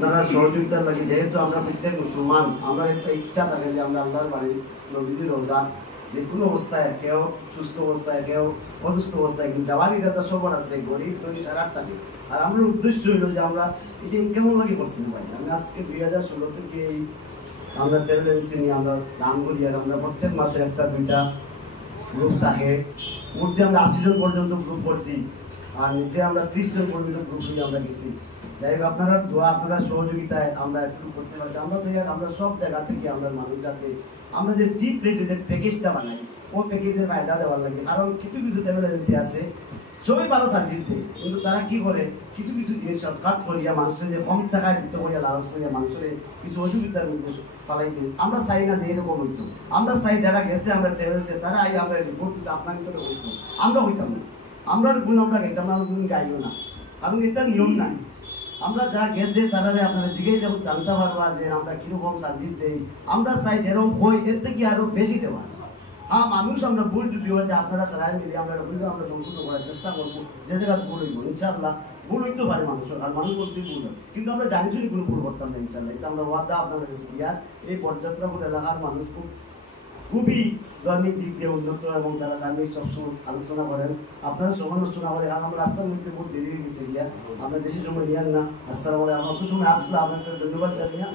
আপনারা সহযোগিতার লাগে যেহেতু আমরা প্রত্যেক মুসলমান আমরা একটা ইচ্ছা থাকে যে আমরা আল্লাহর বাড়ি নবীজির রোজা যে কোনো অবস্থায় কেউ সুস্থ অবস্থায় কেউ অসুস্থ অবস্থায় কিন্তু যাওয়ার এটা তো সবার আছে গরিব তৈরি ছাড়ার থাকে আর আমরা উদ্দেশ্য হইলো যে আমরা এই যে কেমন লাগে করছি না ভাই আমি আজকে 2016 থেকে এই আমরা ট্রাভেল এজেন্সি নিয়ে আমরা দান করি আর আমরা প্রত্যেক মাসে একটা দুইটা গ্রুপ থাকে মধ্যে আমরা 80 জন পর্যন্ত গ্রুপ করছি আর নিচে আমরা 30 জন পর্যন্ত গ্রুপ নিয়ে আমরা গেছি যাই হোক আপনারা দোয়া আপনারা সহযোগিতায় আমরা এতটুকু করতে পারছি আমরা সেই আমরা সব জায়গা থেকে আমরা মানুষ যাতে আমরা যে চিপ রেটের প্যাকেজটা বানাই ও প্যাকেজের ফায়দা দেওয়ার লাগে কারণ কিছু কিছু ট্রাভেল এজেন্সি আছে সবই ভালো সার্ভিস দেয় কিন্তু তারা কি করে কিছু কিছু জিনিস শর্টকাট করিয়া মানুষের যে কম টাকায় দিতে করিয়া লালচ করিয়া মানুষের কিছু অসুবিধার মধ্যে ফালাই দিই আমরা চাই না যে এরকম হইতো আমরা চাই যারা গেছে আমরা ট্রাভেলসে তারা আই আমরা রিপোর্ট দিতে আপনার ভিতরে হইতো আমরা হইতাম না আমরা গুণ আমরা গাইতাম না গুণ গাইও না কারণ এটা নিয়ম নাই আমরা যা গেছে তারা আপনারা জিজ্ঞেস যখন জানতে পারবা যে আমরা কিরকম সার্ভিস দেই আমরা চাই যেরকম বই এর থেকে আরো বেশি দেওয়া হ্যাঁ মানুষ আমরা ভুল যদি হয় আপনারা সবাই মিলে আমরা আমরা সংশোধন করার চেষ্টা করবো যে জায়গা ভুল হইব ইনশাআল্লাহ ভুল হইতে পারে মানুষের আর মানুষ বলতে ভুল হয় কিন্তু আমরা জানি শুনি কোনো ভুল করতাম না ইনশাআল্লাহ এটা আমরা ওয়াদা আপনাদের কাছে দিয়া এই পর্যাপ্তপুর এলাকার মানুষ খুবই ধর্মিক দিক দিয়ে উন্নত এবং তারা ধার্মিক সবসময় আলোচনা করেন আপনারা সময় নষ্ট না করে কারণ আমরা রাস্তার মধ্যে বহুত দেরি হয়ে গেছে গিয়া আপনার বেশি সময় নিয়েন না আসসালামু আলাইকুম অত সময় আসলে আপনাদের ধন্যবাদ জানিয়ে